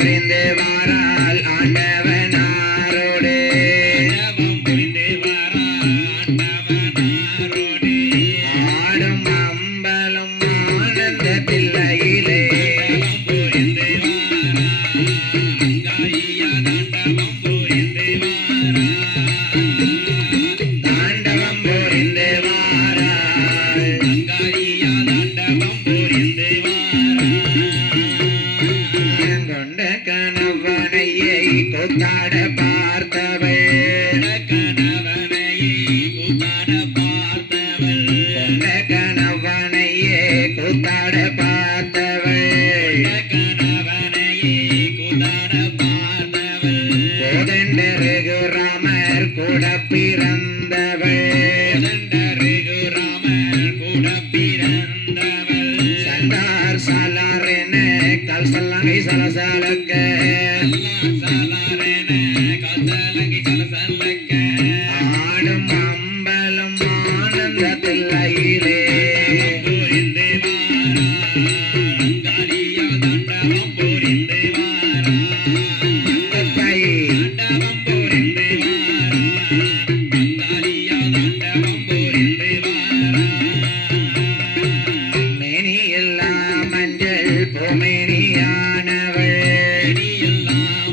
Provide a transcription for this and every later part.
புரிந்து வாரால் ஆண்டவனாரோடு புரிந்து வாரால் ஆண்டவனாரோடு ஆடும் அம்பலம் ஆனந்த தில்லையிலே புரிந்து தாண்டவம் புரிந்து வாரால் கொண்ட கணவனையை கொத்தாட பார்த்தவள் கொண்ட கணவனையே கொத்தாட பார்த்தவள் கோதண்டருகு ராமர் கூட பிறந்தவள் சண்டார் சாலார் என கல் சல்லங்கை சலசலக்க ஆடும் அம்பலம் ஆனந்த தில்லையிலே மேனியெல்லாம் மஞ்சள் பூமேனியானவள் மேனியெல்லாம்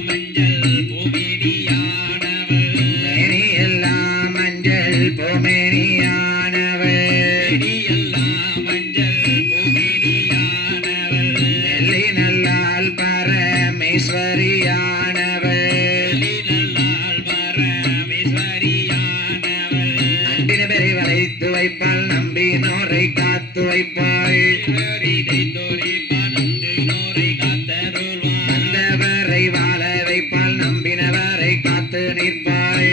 மஞ்சள் பூமேனியானவள் நெல்லி நல்லால் பரமேஸ்வரியானவள் அன்பின பெறை வளைத்து வைப்பாள் நம்பினோரை காத்து வைப்பாள் வந்தவரை வாழ வைப்பாள் நம்பினவரை காத்து நிற்பாள்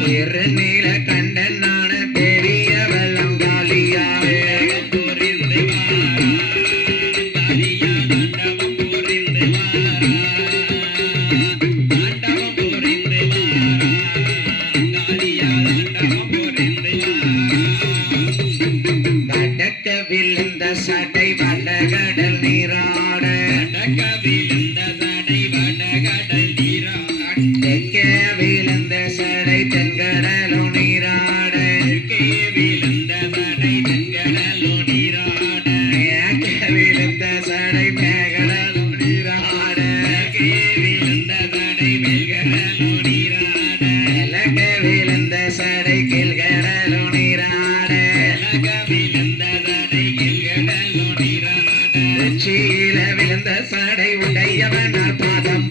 திருநீல கண்டனான தேவியவள் அங்காளியாள் வடக்க விழுந்த சடை வடகடல் நீராட தெற்க விழுந்த சடை தென்கடலோ நீராட மேற்க விழுந்த சடை மேகடலோ நீராட கிழக்க விழுந்த சடை கீழ்கடலோ நீராட உச்சியில விழுந்த சடை உடையவனார் பாதம்